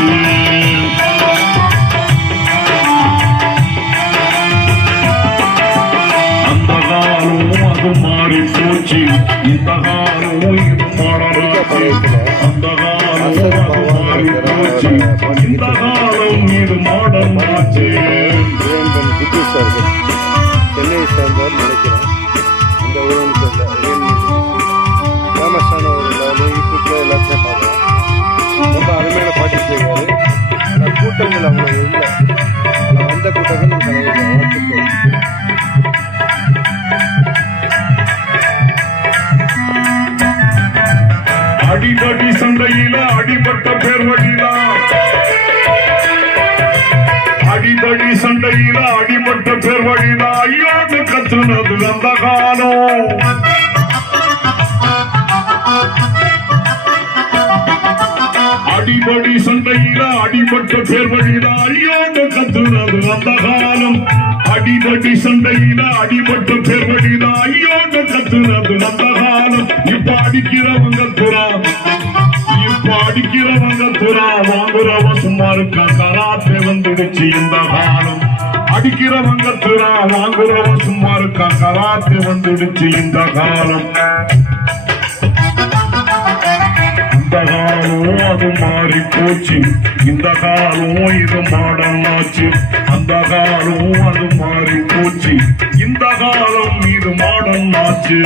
ஆச்சு. அந்த காலம் அது மாறி போச்சு, இந்த காலம் இது மாறலாச்சு. அந்த காலம் அது மாறி போச்சு, இந்த காலம் இது மாடலாச்சு. சென்னையை சேர்ந்தவர் நினைக்கிறேன். இந்த ஊருக்கு ஃபேமஸான ஒரு யூடியூப்ல எல்லாத்தையும் பார்க்கலாம். ரொம்ப அருமையான பாட்டு செய்வார். ஆனால் கூட்டங்கள் அவ்வளோ இல்லை. ஆனால் வந்த கூட்டங்கள் வாழ்த்துக்கள். அடிதடி சண்டையில அடிபட்ட பேர் வழிதான், அடிதடி சண்டையில அடிபட்ட பேர் வழிதான் ஐயோன்னு கத்துனது அந்த காலம். அடிபடி சண்டையில அடிபட்ட பேர் வழிதான் ஐயோன்னு கத்துனது அந்த காலம். அடிதடி சண்டையில அடிபட்ட பேர் வழிதான் ஐயோன்னு கத்துனது அந்த காலம். இப்ப அடிக்கிறவங்க துறா, இப்ப அடிக்கிறவங்க துறா, வாங்குறவன் சும்மா இருக்கா. கராத்தே வந்துடுச்சு இந்த காலம். அடிக்கிறவங்க துறா, வாங்குறவன் சும்மா இருக்கா. கராத்தே வந்துடுச்சு இந்த காலம். இந்த காலம் அது மாறி போச்சு, இந்த காலம் இது மாடலாச்சு. அந்த காலம் அது மாறி போச்சு, இந்த காலம் இது மாடலாச்சு.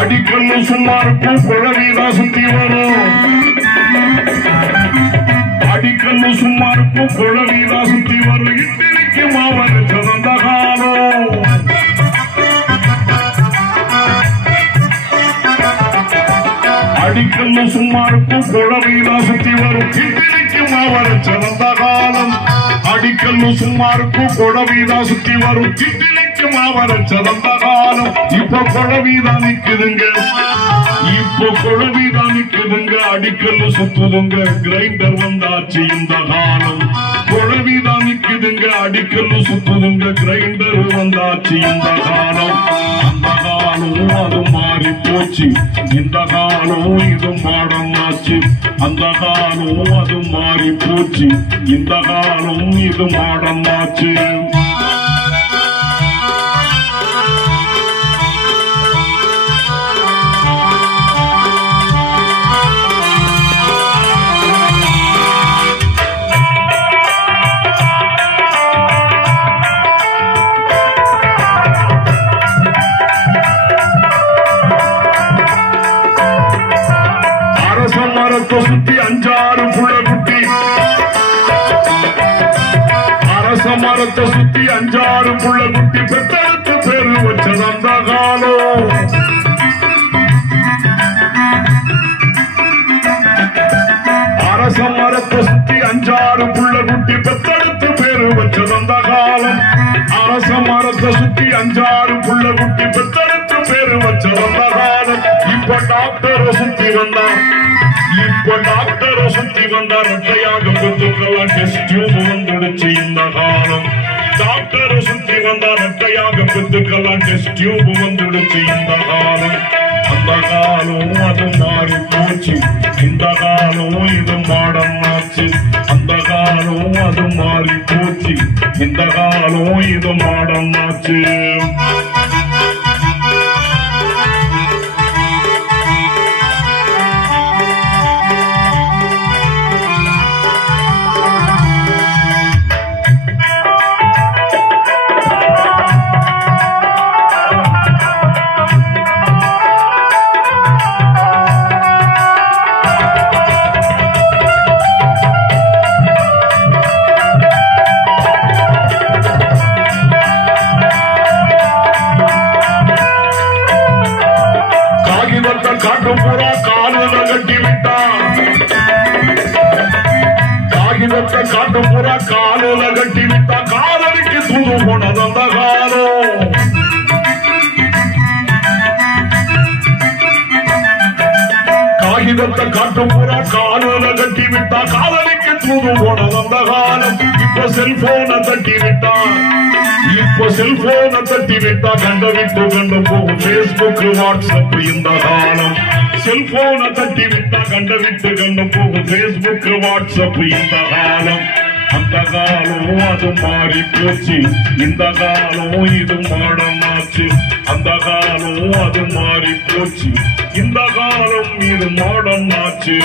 அடிக்கல்லு சும்மா இருக்கும், குழவிதான் சுத்தி வரும். அடிக்கல்லு சும்மா இருக்கும், குழவிதான் சுத்தி வரும். இட்டிக்கு மாவன சிறந்த காலம். அடிக்கல்லு சும்மா இருக்கும், குழவிதான் சுத்தி வரும். இட்டிக்கு மாவன சிறந்த காலம். அடிக்கல்லு சும்மா இருக்கும், குழவிதான் சுத்தி வரும். இட்டிக்கு மாவன சிறந்த காலம். இப்ப குழவிதான் நிக்குதுங்க, இப்போ குழவிதான் நிக்குதுங்க. அடிக்கல்லு சுத்துதுங்க, கிரைண்டர் வந்தாச்சு இந்த காலம். குழவிதான் நிக்குதுங்க, அடிக்கல்லு சுத்துதுங்க. கிரைண்டர் வந்தாச்சு இந்த காலம். அந்த காலம் அது மாறி போச்சு, இந்த காலம் இது மாடலாச்சு. அந்த காலம் அது மாறி போச்சு, இந்த காலம் இது மாடலாச்சு. மரத்தை சுத்தி 5-6 புள்ள குட்டி, அரச மரத்தை சுத்தி 5-6 புள்ள குட்டி பெத்தெடுத்து பேரு வச்சது அந்த காலம். அரச மரத்தை சுத்தி 5-6 புள்ள குட்டி பெத்தெடுத்து பேரு வச்சது அந்த காலம். அரச மரத்தை சுத்தி 5-6 புள்ள குட்டி பெத்தெடுத்து பேரு வச்சது அந்த காலம். இப்ப டாக்டரை சுத்தி வந்தான், இப்ப டாக்டரை சுத்தி வந்தா ரெட்டையாக பெற்றுக்கலாம். டெஸ்ட் டியூப் வந்துடுச்சு இந்த காலம். டாக்டரை சுத்தி வந்தா ரெட்டையாக பெற்றுக்கலாம். டெஸ்ட் டியூப் வந்துடுச்சு இந்த காலம். அந்த காலம் அது மாறி போச்சு, இந்த காலம் இது மாடலாச்சு. அந்த காலம் அது மாறி போச்சு, இந்த காலம் இது மாடலாச்சு. காட்டு புறா காலில் கட்டி விட்டான், காகிதத்தை காட்டு புறா காலில் கட்டி விட்டா. காதலிக்கு தூது போனது அந்த காலம். காட்டுப்புறா காதல கட்டி விட்டா காதலிக்கு தூது போனது அந்த காலம். இப்ப செல்போனை தட்டி விட்டா கண்ட விட்டு கண்ட போகும் பேஸ்புக் வாட்ஸ்அப் இந்த காலம். செல்போனை தட்டி விட்டா கண்ட விட்டு கண்ட போகும் பேஸ்புக் வாட்ஸ்அப் இந்த காலம். அந்த காலம் அது மாறி போச்சு, இந்த காலம் இது மாடமாச்சு. அந்த காலம் அது மாறி போச்சு, இந்த காலம் இது மாடமாச்சு.